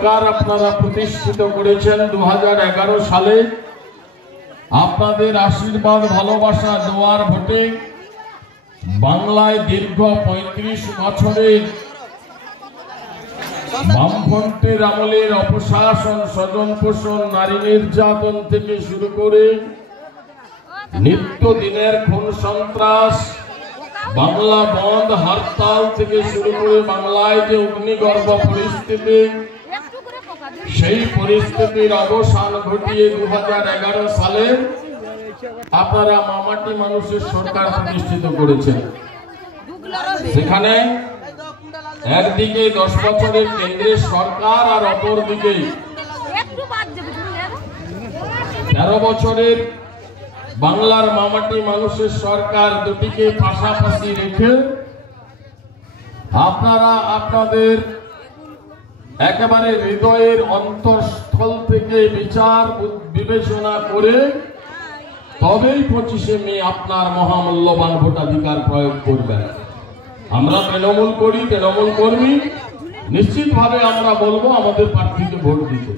সরকার আপনারা প্রতিষ্ঠিত করেছেন 2011 সালে। আপনাদের আশীর্বাদ, ভালোবাসা, দোয়ার ভোটে বাংলায় দীর্ঘ 35 বছরের বামফ্রন্টের আমলের অপশাসন, স্বজন পোষণ, নারী নির্যাতন থেকে শুরু করে নিত্যদিনের খুন সন্ত্রাস, বাংলা বন্ধ, হরতাল থেকে শুরু করে বাংলায় যে অগ্নিগর্ভ পরিস্থিতি, সেই পরিস্থিতির অবসান ঘটিয়ে 2011 সালে আপনারা মামাটি মানুষের সরকার প্রতিষ্ঠিত করেছেন। সেখানে একদিকে 10 বছরের কেন্দ্রের সরকার আর অপরদিকে 13 বছরের বাংলার মামাটি মানুষের সরকার, দুটিকে পাশাপাশি রেখে আপনারা আপনাদের একেবারে হৃদয়ের অন্তঃস্থল থেকে বিচার বিবেচনা করে তবেই 25শে মে আপনার মহামূল্যবান ভোটাধিকার প্রয়োগ করবেন। আমরা তৃণমূল করি, তৃণমূল কর্মী, নিশ্চিতভাবে আমরা বলবো আমাদের প্রার্থীকে ভোট দিতে।